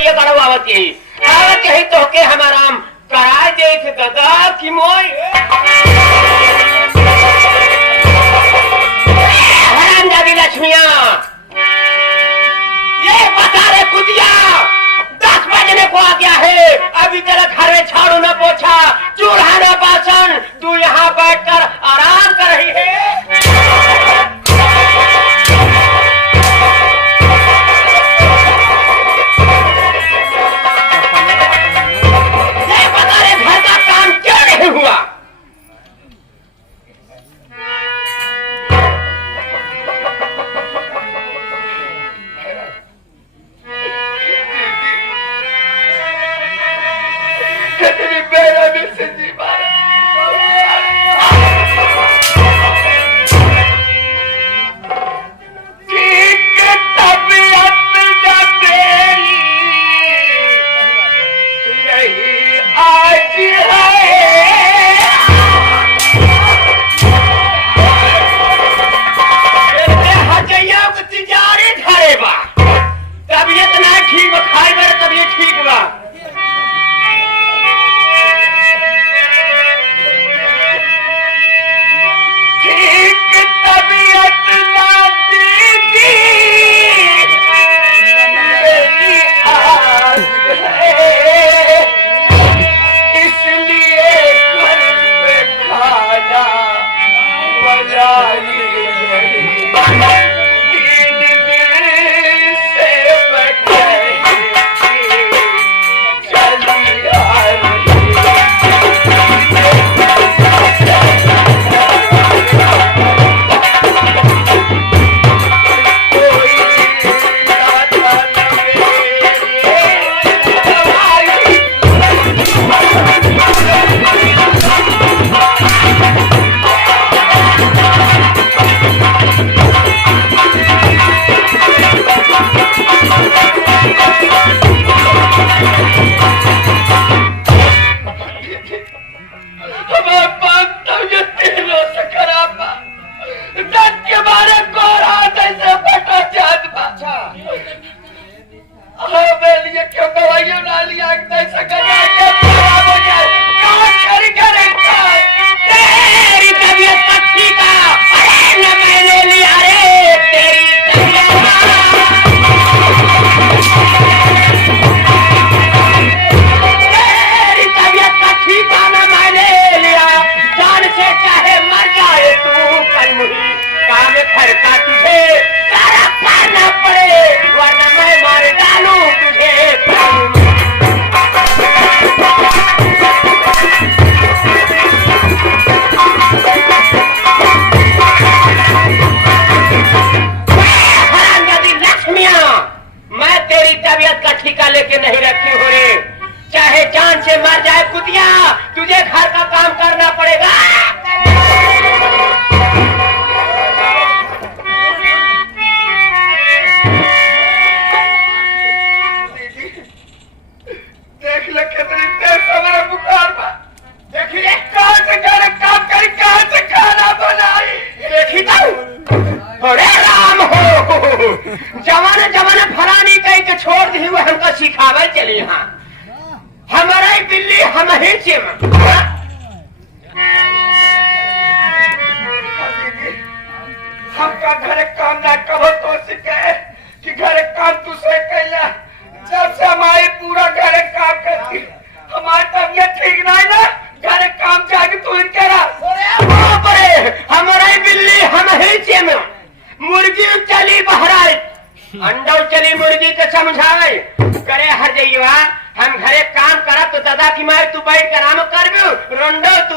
ये करो आवत यही तो के हमाराम कराए देख दादा की मोई हरामजादी लक्ष्मिया ये बता रे कुतिया 10 बजने को आ गया है, अभी तेरा घर में झाड़ू न पोछा चूल्हा न बासन, तू यहाँ बैठकर आराम कर रही है। सिखावे चली हाँ हमारा बिल्ली हम ही हमका घर काम ना कहो तो सिखे कि घर काम तुझसे कैला, जब से हमारी पूरा घर काम करती हमारी तबीयत ठीक नहीं ना, घर काम जाके तू इनके हमारा बिल्ली हम ही मुर्गी चली बहराए अंडा चली मुर्गी को समझावे करे हर जइवा हम घरे काम करा तो दादा की मार तू बैठ कर नाम कर रोंडो तू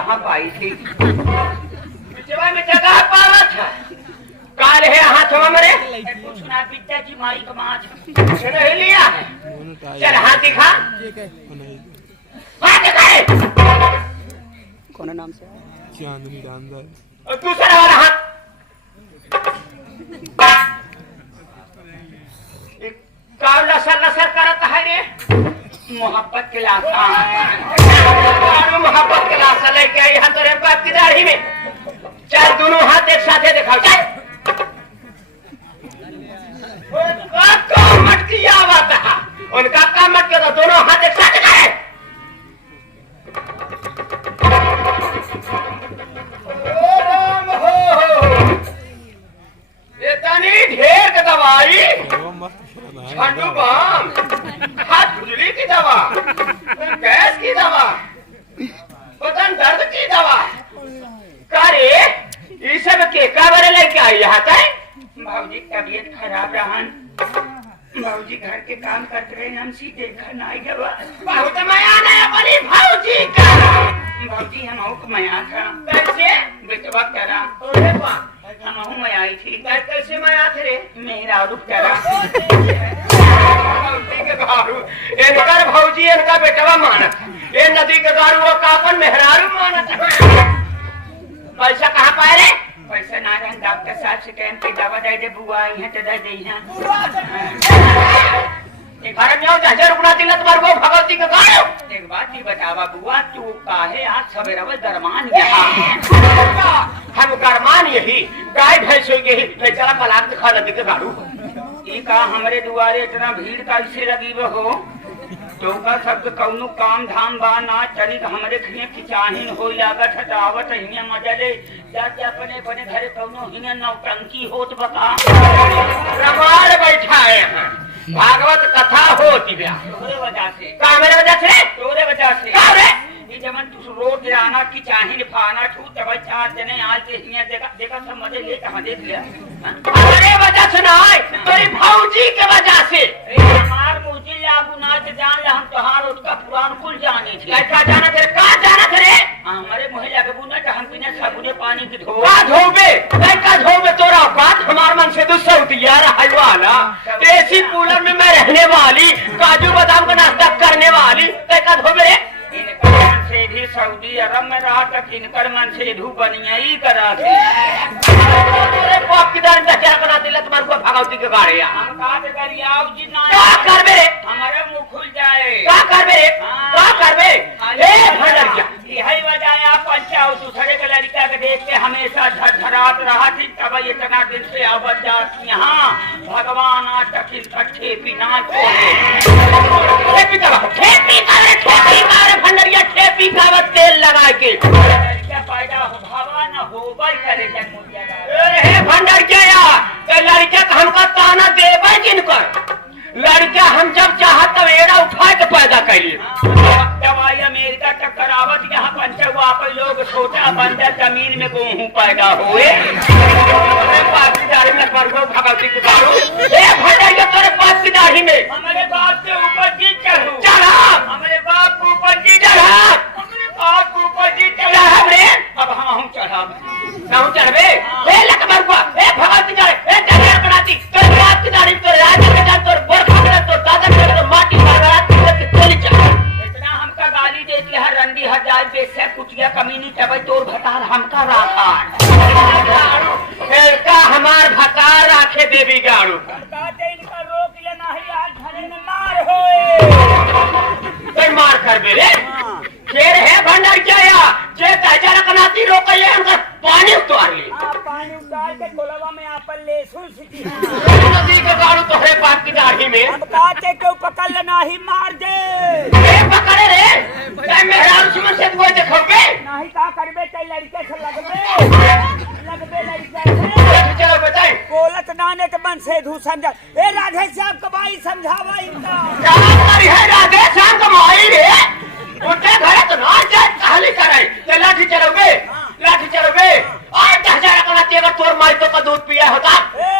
कहाँ पाई थी? बिचवा में जगह पावत है काल है हाथवा मरे कुछ ना पिता की माई कमाच नहीं लिया है। चल हाथ दिखा हाथ दिखाए कौन नाम से चांदनी डांदा और दूसरा वाला हाथ काल लसर लसर करत है रे मोहब्बत के लाशा मोहब्बत के लाशा लेके आई हाथ तेरे बाप की दाढ़ी में। चल दोनों हाथ एक साथ दिखाओ चल उनका मट किया बात है उनका काम मत कर दोनों हाथ एक साथ दिखाए। इतनी ढेर की दवाई झंडू बम हाथ खुजली की दवा गैस की दवा बदन दर्द की दवा करे ये सब के काबर लेके आई यहाँ तक। भाजी तबीयत खराब रहन भाजी घर के काम करते रहे हमसी देखा नहीं गवा बहुत माया नहीं अपनी भाऊजी का भाजी हम औक मया था कैसे बेटवा करा अरे वाह हम मैं आई थी कैसे माया थे रे मेरा रूप करा इनकर भौजी इनका बेटवा मानत ये नदी के दारू वो कापन मेहरारू मानत पैसा कहाँ पाए रे पैसा ना रहे डॉक्टर साहब से टाइम पे दवा दे दे बुआ यहाँ तो दे दे घर में जैसे रुकना दिला तुम्हारे को भगवती का गायो। एक बात ही बतावा बुआ तू काहे आज सवेरे दरमान यहाँ हम गरमान यही गाय भैंस यही ले चला पलाक दिखा नदी के दारू ये का हमारे दुआरे इतना भीड़ कैसे लगी हो तो का सब कौनो काम धाम बा ना चली हमारे खिए खिचाहिन हो लागत हटावत हिया मजा ले जाके अपने अपने घरे कौनो हिया नौटंकी होत बका रमाड़ बैठा है भागवत कथा होती ब्या तोरे वजह से का मेरे वजह से तोरे वजह से का रे ये जमन तू रोड जाना की चाहिन फाना छू तब चार जने आज के हिया देखा देखा सब मजे ले कहां देख लिया हमारे वजह से नहीं तेरी भौजी के वजह से हमार मुझे लागू नाच जान ला हम तोहार उसका पुरान कुल जाने थे कैसा जाना तेरे का जाना तेरे हमारे मोहल्ला के बुना हम बिना साबुने पानी की धो का धोबे का धोबे तोरा बात हमार मन से दूसरा उतिया रहा वाला देसी कूलर में मैं रहने वाली काजू बादाम का नाश्ता करने वाली का धोबे रे इनकर मन से भी सऊदी अरब में रहा तक इनकर मन से धू बनिया ही करा थी अरे बाप की दान बेचारा बना दिला तुम्हारे को भगवती के गाड़े हम काट कर आओ जी ना का कर बे हमारे मुंह खुल जाए का कर बे ए भंडरिया यही वजह आप पंचायत दूसरे के लड़का के देख के हमेशा झरझरात रहा थी तब इतना दिन से आवत जाती यहाँ भगवान आज तक इसका ठेपी ना छोड़े ठेपी कर भंडरिया ठेपी का तेल लगा के लड़का पैदा हो भावा न हो भाई करे अरे भंडर क्या यार लड़का का हमका ताना देवे जिनकर लड़का हम जब चाहत तब एड़ा उठा के पैदा कैली दवाई अमेरिका तक करावत यहाँ पंचवा पे लोग छोटा बंदर जमीन में गेहूं पैदा हुए पाटीदारी में परगो भगवती के दारू ए भंडरिया तेरे पास की दाढ़ी में हमारे बाप से ऊपर जी चढ़ू चढ़ा हमारे बाप को ऊपर जी चढ़ा हमारे बाप को ऊपर जी चढ़ा रे अब हम चढ़ा ना चढ़बे ए लकबर को ए भगवती दाढ़ी ए जगह बनाती तेरे बाप की दाढ़ी तो राजा के जान तोर बरखा करे तो दादा करे तो माटी मारा के चली चल इतना हमका गाली देती है रंडी हजार पैसे कुटिया कमीनी तब तोर भतार हमका राखा का हमार भकार राखे देवी गाड़ू इनका रोक लेना है आज घरे में मार होए मार कर बेरे शेर है भंडार क्या या जे ताजा रखनाती रोक ये हमका पानी उतार ली पानी उतार के कोलवा में आपन लेसुन सीटी नदी के गाड़ू तोहरे बाप की दाढ़ी में अब काटे के पकड़ लेना ही मार दे ए पकड़े रे ते मेहरा दुश्मन से तू देखोगे नहीं का करबे ते लड़के से लगबे लड़के से चलो बताए बोलत नाने के मन से धू समझा ए राधे श्याम कबाई समझावा इनका क्या करी है राधे श्याम कमाई रे उठे घरे तो ना जाए कहाली करे ते लाठी चलोगे और 10,000 का तेरा तोर माई तो का दूध पिया होता ए